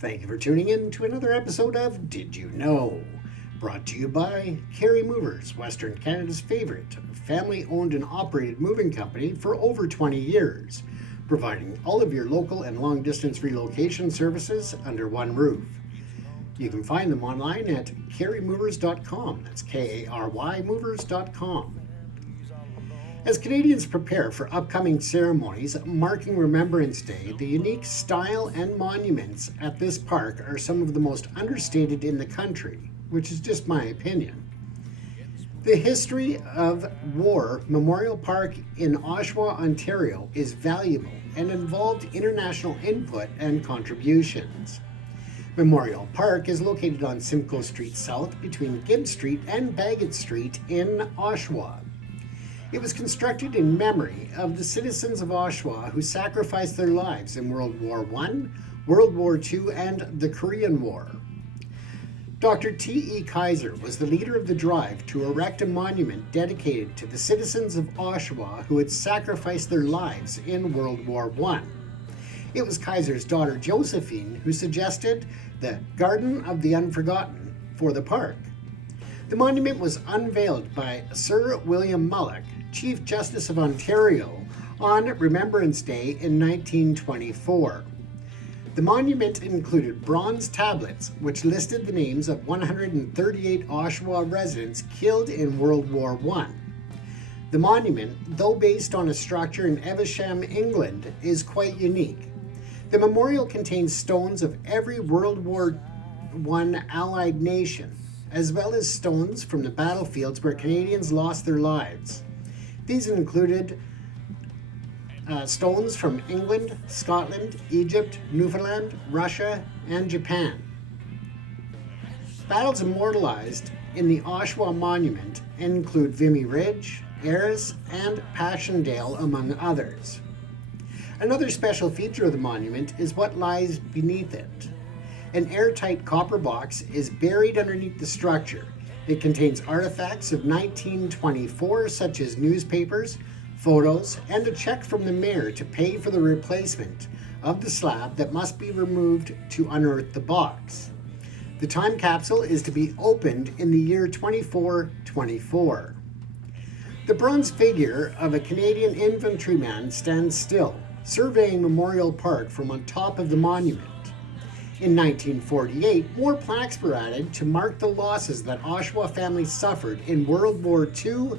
Thank you for tuning in to another episode of Did You Know? Brought to you by Carey Movers, Western Canada's favorite family owned and operated moving company for over 20 years, providing all of your local and long distance relocation services under one roof. You can find them online at careymovers.com. That's K-A-R-Y movers.com. As Canadians prepare for upcoming ceremonies marking Remembrance Day, the unique style and monuments at this park are some of the most understated in the country, which is just my opinion. The History of War Memorial Park in Oshawa, Ontario is valuable and involved international input and contributions. Memorial Park is located on Simcoe Street South between Gibb Street and Bagot Street in Oshawa. It was constructed in memory of the citizens of Oshawa who sacrificed their lives in World War I, World War II, and the Korean War. Dr. T.E. Kaiser was the leader of the drive to erect a monument dedicated to the citizens of Oshawa who had sacrificed their lives in World War I. It was Kaiser's daughter Josephine who suggested the Garden of the Unforgotten for the park. The monument was unveiled by Sir William Mullock, Chief Justice of Ontario, on Remembrance Day in 1924. The monument included bronze tablets which listed the names of 138 Oshawa residents killed in World War I. The monument, though based on a structure in Evesham, England, is quite unique. The memorial contains stones of every World War I Allied nation, as well as stones from the battlefields where Canadians lost their lives. These included stones from England, Scotland, Egypt, Newfoundland, Russia, and Japan. Battles immortalized in the Oshawa Monument include Vimy Ridge, Ayres, and Passchendaele, among others. Another special feature of the monument is what lies beneath it. An airtight copper box is buried underneath the structure. It contains artifacts of 1924, such as newspapers, photos, and a check from the mayor to pay for the replacement of the slab that must be removed to unearth the box. The time capsule is to be opened in the year 2424. The bronze figure of a Canadian infantryman stands still, surveying Memorial Park from on top of the monument. In 1948, more plaques were added to mark the losses that Oshawa families suffered in World War II,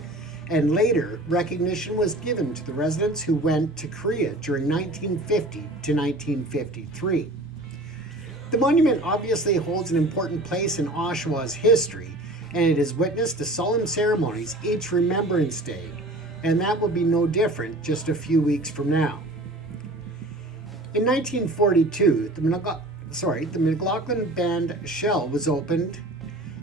and later recognition was given to the residents who went to Korea during 1950 to 1953. The monument obviously holds an important place in Oshawa's history, and it has witnessed the solemn ceremonies each Remembrance Day, and that will be no different just a few weeks from now. In 1942, the McLaughlin Band Shell was opened.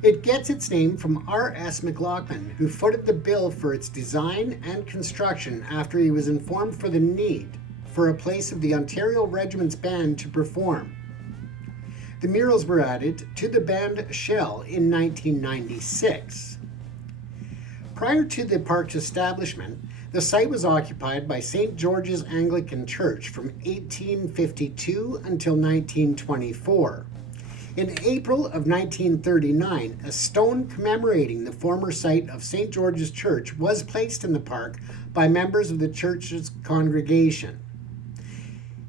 It gets its name from R.S. McLaughlin, who footed the bill for its design and construction after he was informed for the need for a place of the Ontario Regiment's band to perform. The murals were added to the band shell in 1996. Prior to the park's establishment, the site was occupied by St. George's Anglican Church from 1852 until 1924. In April of 1939, a stone commemorating the former site of St. George's Church was placed in the park by members of the church's congregation.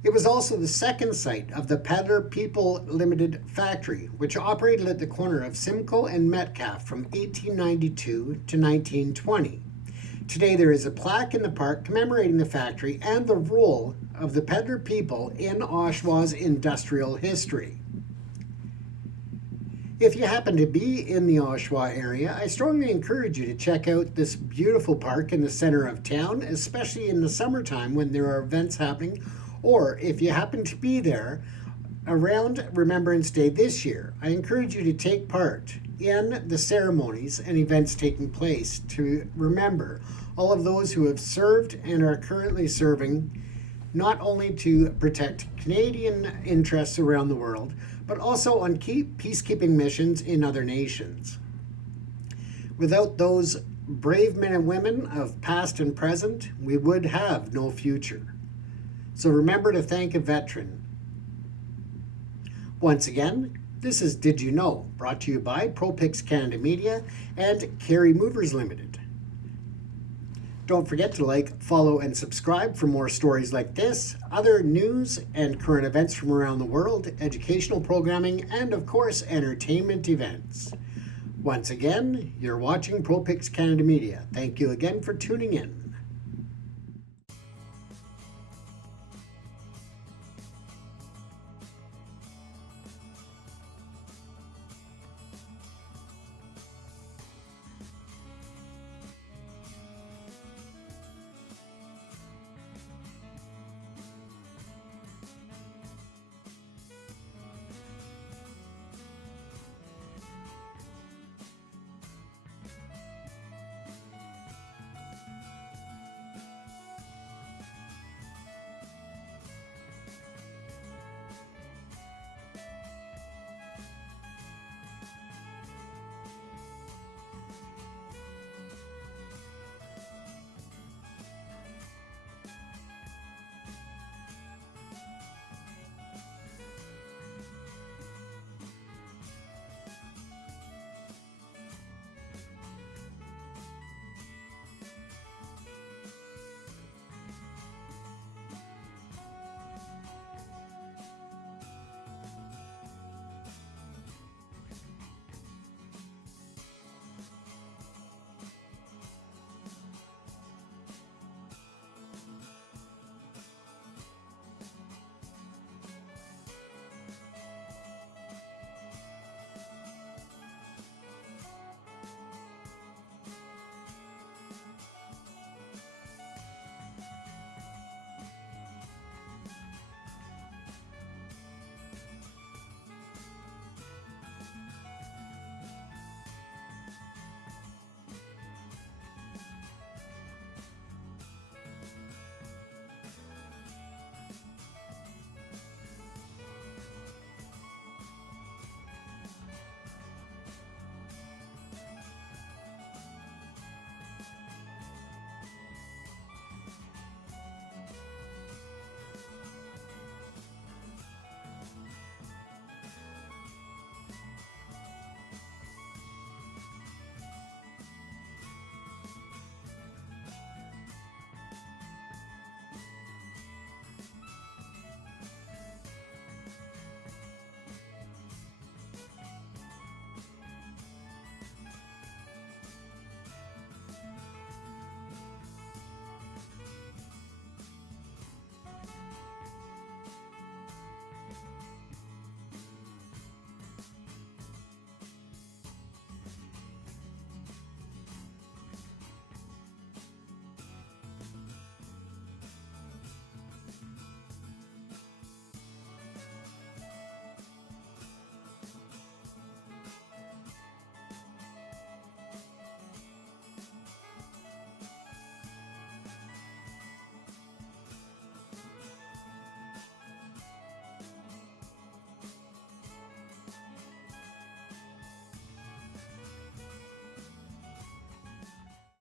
It was also the second site of the Peddler People Limited factory, which operated at the corner of Simcoe and Metcalfe from 1892 to 1920. Today there is a plaque in the park commemorating the factory and the role of the Peddler people in Oshawa's industrial history. If you happen to be in the Oshawa area, I strongly encourage you to check out this beautiful park in the center of town, especially in the summertime when there are events happening, or if you happen to be there around Remembrance Day this year, I encourage you to take part in the ceremonies and events taking place to remember all of those who have served and are currently serving, not only to protect Canadian interests around the world, but also on key peacekeeping missions in other nations. Without those brave men and women of past and present, we would have no future. So remember to thank a veteran. Once again, this is Did You Know, brought to you by ProPix Canada Media and Carey Movers Limited. Don't forget to like, follow, and subscribe for more stories like this, other news and current events from around the world, educational programming, and of course, entertainment events. Once again, you're watching ProPix Canada Media. Thank you again for tuning in.